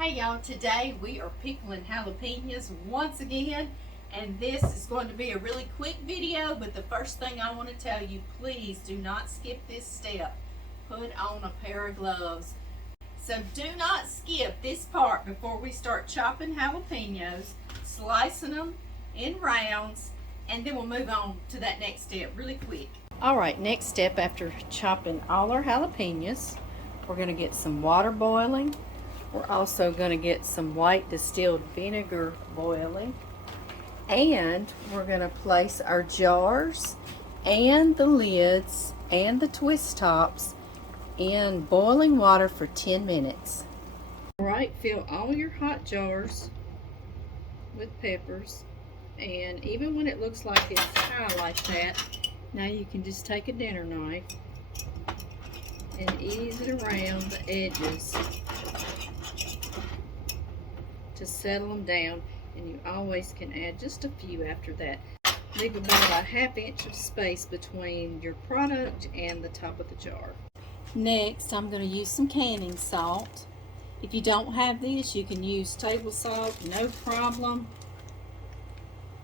Hey y'all, today we are pickling jalapenos once again, and this is going to be a really quick video, but the first thing I want to tell you, please do not skip this step. Put on a pair of gloves. So do not skip this part before we start chopping jalapenos, slicing them in rounds, and then we'll move on to that next step really quick. Alright, next step after chopping all our jalapenos, we're going to get some water boiling. We're also going to get some white distilled vinegar boiling, and we're going to place our jars and the lids and the twist tops in boiling water for 10 minutes. Alright, fill all your hot jars with peppers, and even when it looks like it's high like that, now you can just take a dinner knife and ease it around the edges to settle them down, and you always can add just a few after that. Leave about a ½ inch of space between your product and the top of the jar. Next, I'm going to use some canning salt. If you don't have this, you can use table salt, no problem.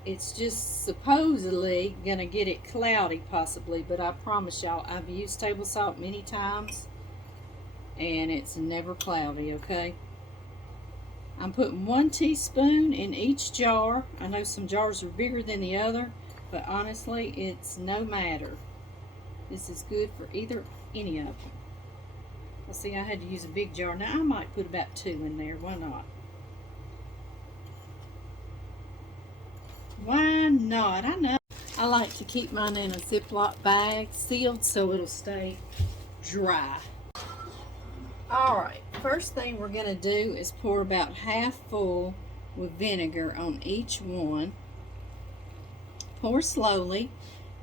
It's just supposedly going to get it cloudy possibly, but I promise y'all, I've used table salt many times and it's never cloudy, okay? I'm putting 1 teaspoon in each jar. I know some jars are bigger than the other, but honestly, it's no matter. This is good for any of them. Well, see, I had to use a big jar. Now, I might put about 2 in there. Why not? Why not? I know. I like to keep mine in a Ziploc bag, sealed so it'll stay dry. Alright, first thing we're going to do is pour about half full with vinegar on each one. Pour slowly,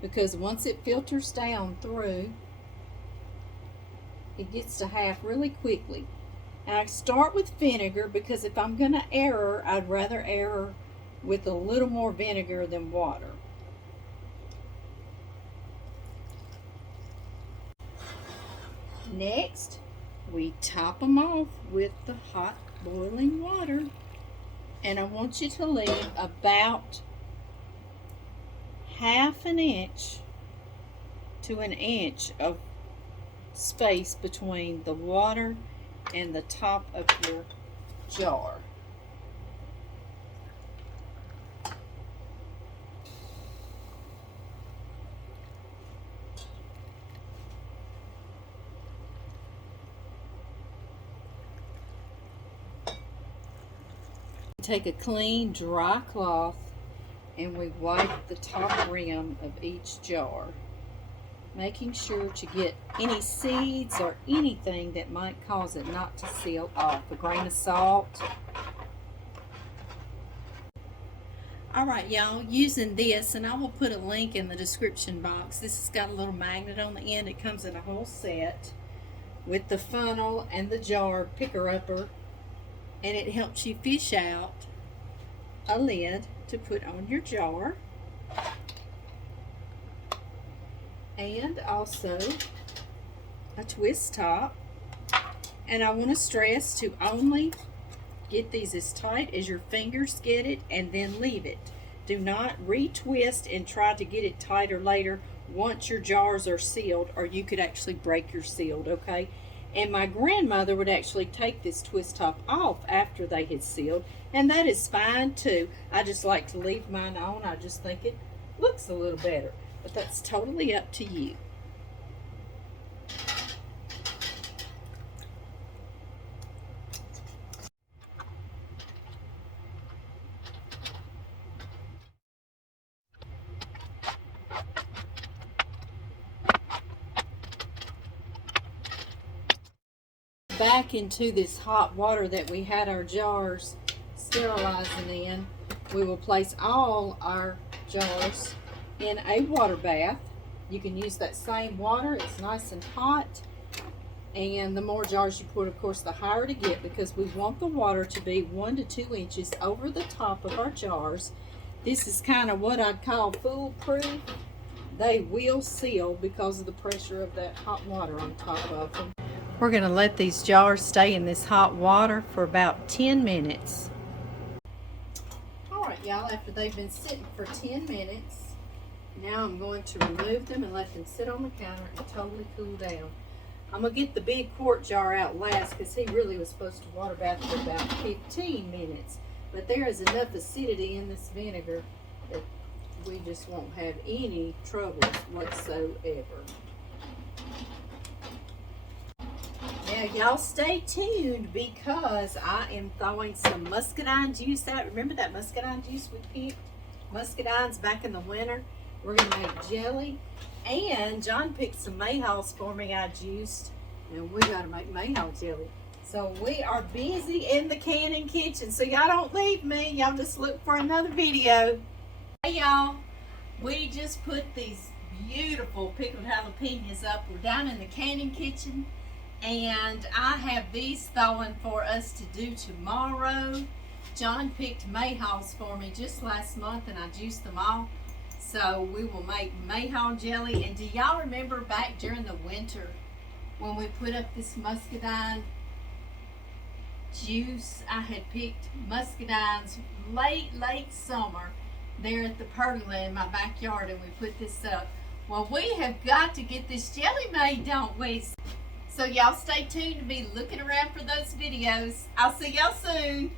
because once it filters down through, it gets to half really quickly. And I start with vinegar because if I'm going to error, I'd rather error with a little more vinegar than water. Next, we top them off with the hot boiling water, and I want you to leave about ½ inch to 1 inch of space between the water and the top of your jar. Take a clean, dry cloth and we wipe the top rim of each jar, making sure to get any seeds or anything that might cause it not to seal off. A grain of salt. Alright y'all, using this, and I will put a link in the description box. This has got a little magnet on the end. It comes in a whole set with the funnel and the jar picker-upper, and it helps you fish out a lid to put on your jar, and also a twist top. And I want to stress to only get these as tight as your fingers get it, and then leave it. Do not retwist and try to get it tighter later once your jars are sealed, or you could actually break your seal, okay? And my grandmother would actually take this twist top off after they had sealed, and that is fine too. I just like to leave mine on. I just think it looks a little better, but that's totally up to you. Back into this hot water that we had our jars sterilizing in, we will place all our jars in a water bath. You can use that same water. It's nice and hot, and the more jars you put, of course, the higher to get, because we want the water to be 1 to 2 inches over the top of our jars. This is kind of what I'd call foolproof. They will seal because of the pressure of that hot water on top of them. We're going to let these jars stay in this hot water for about 10 minutes. Alright y'all, after they've been sitting for 10 minutes, now I'm going to remove them and let them sit on the counter and totally cool down. I'm going to get the big quart jar out last because he really was supposed to water bath for about 15 minutes. But there is enough acidity in this vinegar that we just won't have any troubles whatsoever. Now y'all stay tuned because I am throwing some muscadine juice out. Remember that muscadine juice we picked? Muscadines back in the winter. We're going to make jelly. And John picked some mayhaws for me I juiced. And we got to make mayhaw jelly. So we are busy in the canning kitchen. So y'all don't leave me. Y'all just look for another video. Hey y'all. We just put these beautiful pickled jalapenos up. We're down in the canning kitchen. And I have these thawing for us to do tomorrow. John picked mayhaws for me just last month and I juiced them all. So we will make mayhaw jelly. And do y'all remember back during the winter when we put up this muscadine juice? I had picked muscadines late summer there at the pergola in my backyard and we put this up. Well, we have got to get this jelly made, don't we? So y'all stay tuned to be looking around for those videos. I'll see y'all soon.